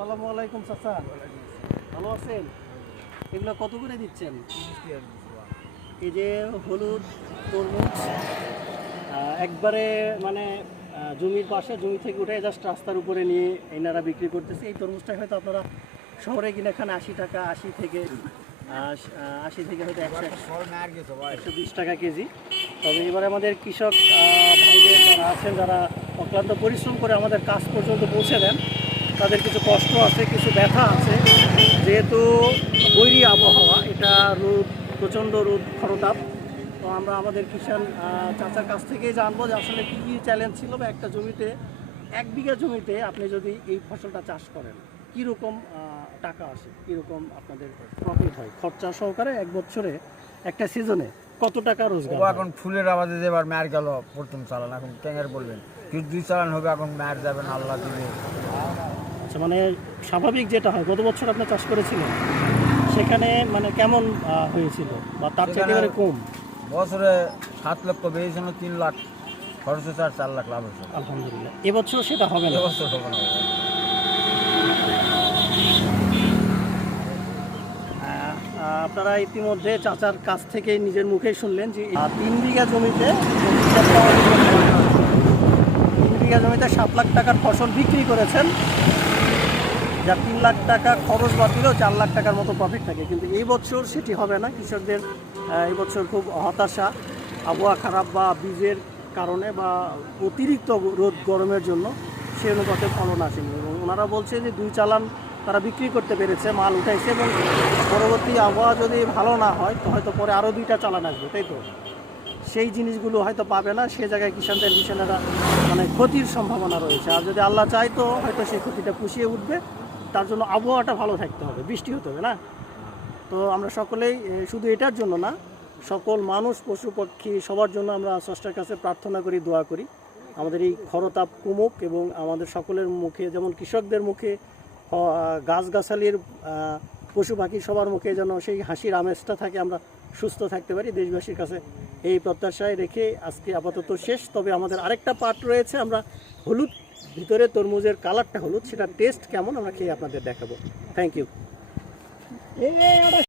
আসসালামু আলাইকুম, চাচা। ভালো আছেন? এগুলো কত করে দিচ্ছেন? এই যে হলুদ, তরমুজ একবারে মানে জমির পাশে, জমি থেকে উঠে জাস্ট রাস্তার উপরে নিয়ে এনারা বিক্রি করতেছে। এই তরমুজটা হয়তো আপনারা শহরে কিনে এখানে আশি টাকা, আশি থেকে আশি থেকে হয়তো একশো একশো বিশ টাকা কেজি। তবে এবারে আমাদের কৃষক ভাইদের যারা আছেন, যারা অক্লান্ত পরিশ্রম করে আমাদের কাজ পর্যন্ত পৌঁছে দেন তাদের কিছু কষ্ট আছে কিছু ব্যথা আছে। যেহেতু বৈরী আবহাওয়া এটা রোদ প্রচণ্ড রোদ খরতাপ। তো আমরা আমাদের কিষান চাচার কাছ থেকেই জানব যে আসলে কী কী চ্যালেঞ্জ ছিল বা একটা জমিতে এক বিঘা জমিতে আপনি যদি এই ফসলটা চাষ করেন কীরকম টাকা আসে কীরকম আপনাদের প্রফিট হয়? খরচা সহকারে এক বছরে একটা সিজনে কত টাকা রোজগার এখন ফুলের যে এবার মার গেল প্রথম চালান এখন ক্যাঙের বলবেন। দুই চালান হবে এখন মার যাবেন আল্লাহ দিবে। আচ্ছা মানে স্বাভাবিক যেটা হয় গত বছর আপনি চাষ করেছিলেন সেখানে মানে কেমন হয়েছিল? বা তার চেয়ে একেবারে কম? বছরে সাত লক্ষ বেরিয়েছিল তিন লাখ খরচ হচ্ছে আর চার লাখ লাভ হয়েছে। আলহামদুলিল্লাহ। এবছর সেটা হবে না? এবছর হবে না। আপনারা ইতিমধ্যে চাচার কাছ থেকে নিজের মুখেই শুনলেন যে তিন বিঘা জমিতে তিন বিঘা জমিতে সাত লাখ টাকার ফসল বিক্রি করেছেন। যা তিন লাখ টাকা খরচ বাদ দিলেও চার লাখ টাকার মতো প্রফিট থাকে। কিন্তু এই বছর সেটি হবে না। কৃষকদের এই বছর খুব হতাশা, আবহাওয়া খারাপ বা বীজের কারণে বা অতিরিক্ত রোদ গরমের জন্য সে অনুপাতে ফলন আসেনি। এবং ওনারা বলছে যে দুই চালান তারা বিক্রি করতে পেরেছে, মাল উঠাইছে এবং পরবর্তী আবহাওয়া যদি ভালো না হয়, তো হয়তো পরে আরও দুইটা চালান আসবে, তাই তো? সেই জিনিসগুলো হয়তো পাবে না। সে জায়গায় কিষানদের কিষানেরা মানে ক্ষতির সম্ভাবনা রয়েছে। আর যদি আল্লাহ চায়, তো হয়তো সেই ক্ষতিটা পুষিয়ে উঠবে। তার জন্য আবহাওয়াটা ভালো থাকতে হবে, বৃষ্টি হতে হবে না। তো আমরা সকলেই শুধু এটার জন্য না, সকল মানুষ, পশু পক্ষী সবার জন্য আমরা স্রষ্টার কাছে প্রার্থনা করি, দোয়া করি। আমাদের এই খরতাপ কমুক এবং আমাদের সকলের মুখে, যেমন কৃষকদের মুখে গাছগাছালির পশু পাখি সবার মুখে যেন সেই হাসির আমেজটা থাকে, আমরা সুস্থ থাকতে পারি। দেশবাসীর কাছে এই প্রত্যাশায় রেখে আজকে আপাতত শেষ। তবে আমাদের আরেকটা পার্ট রয়েছে, আমরা হলুদ ভিতরে তরমুজের কালারটা হলুদ সেটা টেস্ট কেমন? আমরা খেয়ে আপনাদের দেখাবো। Thank you